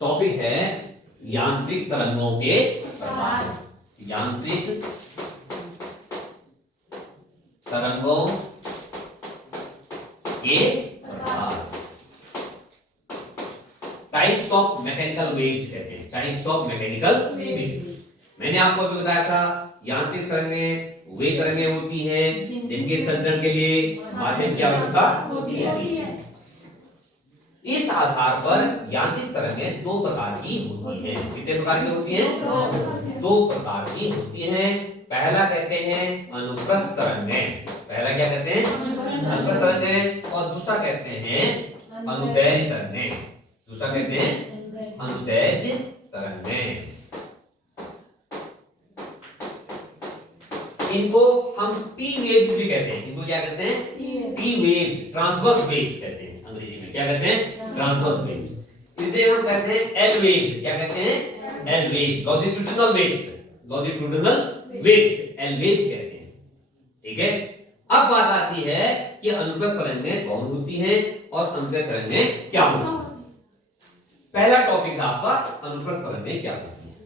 Topic है यांत्रिक तरंगों के प्रकार। यांत्रिक तरंगों के प्रकार, टाइप्स ऑफ मैकेनिकल वेव्स कहते हैं, टाइप्स ऑफ मैकेनिकल वेव्स। मैंने आपको अभी बताया था यांत्रिक तरंगें वे तरंगें होती हैं जिनके संचरण के लिए माध्यम की आवश्यकता होती है। इस आधार पर यांत्रिक तरंगें दो प्रकार की होती हैं। कितने प्रकार की होती हैं? दो प्रकार की होती हैं। पहला कहते हैं अनुप्रस्थ तरंगें। पहला क्या कहते हैं? अनुप्रस्थ तरंगें। और दूसरा कहते हैं अनुदैर्ध्य तरंगें। दूसरा कहते हैं अनुदैर्ध्य तरंगें। इनको हम टी वेव्स भी कहते हैं। इनको क्या कहते हैं? टी वेव्स, ट्रांसवर्स वेव्स कहते हैं अंग्रेजी में। क्या कहते हैं? Transverse waves. इसे हम कहते हैं एल वेव्स। क्या कहते हैं? L waves, longitudinal waves, longitudinal waves L waves कहते हैं। ठीक है। अब बात आती है कि अनुप्रस्थ तरंगें कौन होती हैं और अनुदैर्ध्य तरंगें क्या होती हैं। पहला टॉपिक था आपका अनुप्रस्थ तरंगें क्या होती हैं।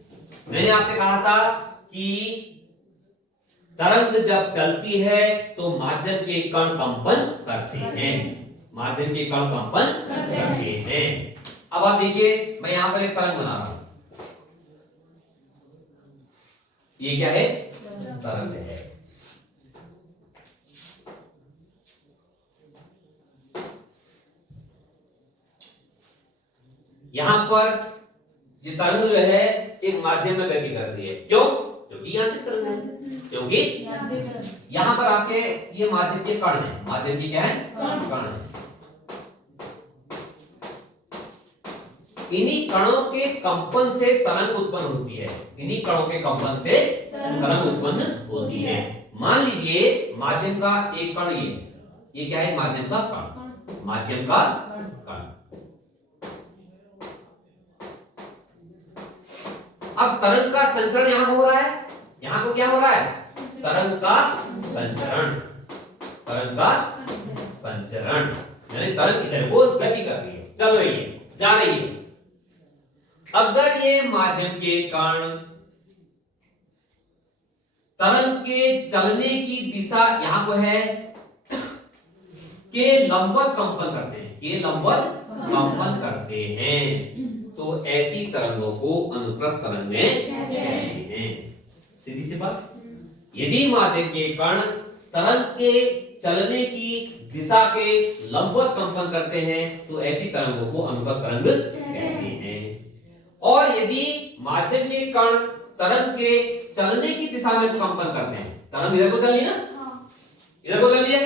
मैंने आपसे कहा था कि तरंग जब चलती है तो माध्यम के कण कंपन करते हैं। माध्यम के कण कंपन करते हैं। अब आप देखिए, मैं यहां पर एक तरंग बना रहा हूं। ये क्या है? तरंग है। यहां पर ये तरंग जो है एक माध्यम में गति करती है। क्यों? क्योंकि यांत्रिक तरंग है। क्योंकि यहां पर आपके ये माध्यम के कण हैं। माध्यम की क्या है? कण है। इन्हीं कणों के कंपन से तरंग उत्पन्न होती है। इन्हीं कणों के कंपन से तरंग उत्पन्न होती है। मान लीजिए माध्यम का एक कण ये क्या है? माध्यम का कण, माध्यम का कण। अब तरंग का संचरण यहां हो रहा है। यहां को क्या हो रहा है? तरंग का संचरण। तरंग का संचरण यानी तरंग इधर को गति कर रही है, चल रही है, जा रही है। अगर ये माध्यम के कण तरंग के चलने की दिशा यहां को है के लंबवत कंपन करते हैं, के लंबवत कंपन करते हैं, तो ऐसी तरंगों को अनुप्रस्थ तरंगें कहते हैं। सीधी सी बात। यदि माध्यम के कण तरंग के चलने की दिशा के लंबवत कंपन करते हैं तो ऐसी तरंगों को अनुप्रस्थ तरंग कहते हैं। और यदि माध्यम के कण तरंग के चलने की दिशा में कंपन करते हैं, तरंग इधर को चल रही है ना, इधर को चल रही है,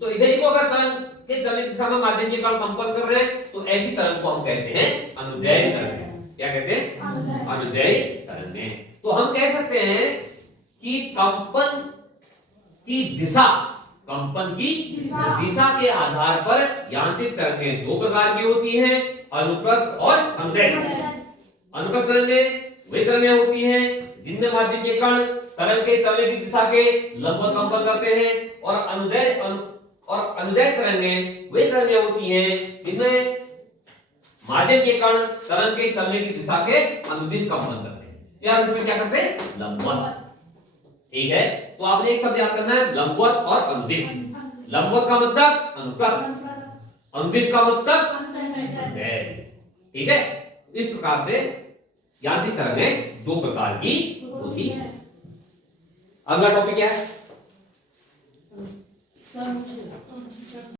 तो इधर ही को अगर तरंग के चलने की दिशा में माध्यम के कण कंपन कर रहे हैं तो ऐसी तरंग को हम कहते हैं अनुदैर्ध्य तरंग। क्या कहते हैं? अनुदैर्ध्य तरंगें। तो हम कह सकते हैं कि कंपन की दिशा, कंपन की दिशा के आधार पर यांत्रिक तरंगें दो प्रकार की होती हैं, अनुप्रस्थ और अनुदैर्ध्य। अनुप्रस्थ तरंगें वे तरंगें होती हैं जिनमें माध्यम के कण तरंग के चलने की दिशा के लंबवत कंपन करते हैं, और अनुदैर्ध्य तरंगें वे तरंगें होती हैं जिनमें माध्यम के कण तरंग के चलने की दिशा के अनुदिश कंपन करते हैं, या इसमें क्या करते हैं? लंबवत। ठीक है। तो आपने एक शब्द याद करना है, लंबवत और अनुदिश। लंबवत का मतलब अनुप्रस्थ, अनुदिश का मतलब अनुदैर्ध्य। ठीक है। इस प्रकार से यांत्रिक तरंगें दो प्रकार की होती है। अगला टॉपिक क्या है?